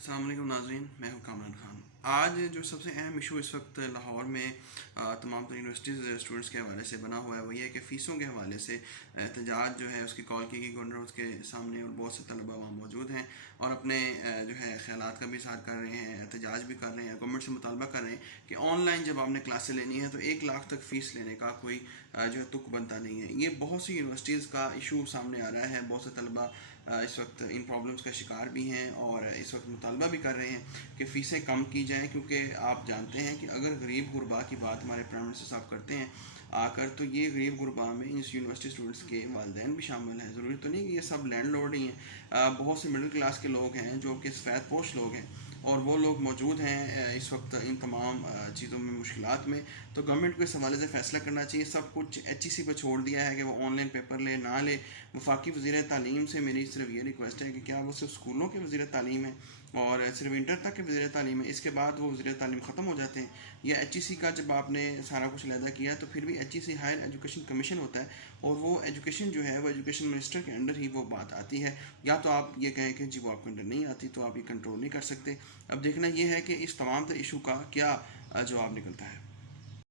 अस्सलाम वालेकुम नाज़रीन, मैं हूं कामरान खान। आज जो सबसे अहम इशू इस वक्त लाहौर में तमाम तर यूनिवर्सिटीज़ स्टूडेंट्स के हवाले से बना हुआ है, वही है कि फ़ीसों के हवाले से एहतजाज जो है उसकी कॉल की गई गवर्नर हाउस के सामने, और बहुत से तलबा वहाँ मौजूद हैं और अपने जो है ख़यालात का भी इज़हार कर रहे हैं, एहतजाज भी कर रहे हैं, गवर्नमेंट से मुतालबा कर रहे हैं कि ऑनलाइन जब आपने क्लासें लेनी है तो 1 लाख तक फ़ीस लेने का कोई जो है तुक बनता नहीं है। ये बहुत सी यूनिवर्सिटीज़ का इशू सामने आ रहा है। बहुत से तलबा इस वक्त इन प्रॉब्लम्स का शिकार भी हैं और इस वक्त मुतालबा भी कर रहे हैं कि फ़ीसें कम की जाएँ, क्योंकि आप जानते हैं कि अगर गरीब गुरबा की बात हमारे प्राइम मिनिस्टर साहब करते हैं आकर, तो ये गरीब गुरबा में इस यूनिवर्सिटी स्टूडेंट्स के वालिदैन भी शामिल हैं। ज़रूरी तो नहीं कि ये सब लैंडलॉर्ड ही हैं, बहुत से मिडिल क्लास के लोग हैं जो कि सफ़ेद पोश लोग हैं, और वो लोग मौजूद हैं इस वक्त इन तमाम चीज़ों में, मुश्किलात में। तो गवर्नमेंट को इस हवाले से फ़ैसला करना चाहिए। सब कुछ HEC पर छोड़ दिया है कि वो ऑनलाइन पेपर ले ना ले। वफाकी वज़ीर तालीम से मेरी सिर्फ ये रिक्वेस्ट है कि क्या वो सिर्फ स्कूलों के वज़ीर तालीम है और सिर्फ इंटर तक के वज़ीर तालीम है, इसके बाद वो वज़ीर तालीम ख़त्म हो जाते हैं, या HEC का जब आपने सारा कुछ लहदा किया तो फिर भी HEC हायर एजुकेशन कमीशन होता है और वो एजुकेशन जो है वो एजुकेशन मिनिस्टर के अंडर ही वो बात आती है। या तो आप ये कहें कि जी वो आपके अंडर नहीं आती तो आप ये कंट्रोल नहीं कर सकते। अब देखना ये है कि इस तमाम इशू का क्या जवाब निकलता है।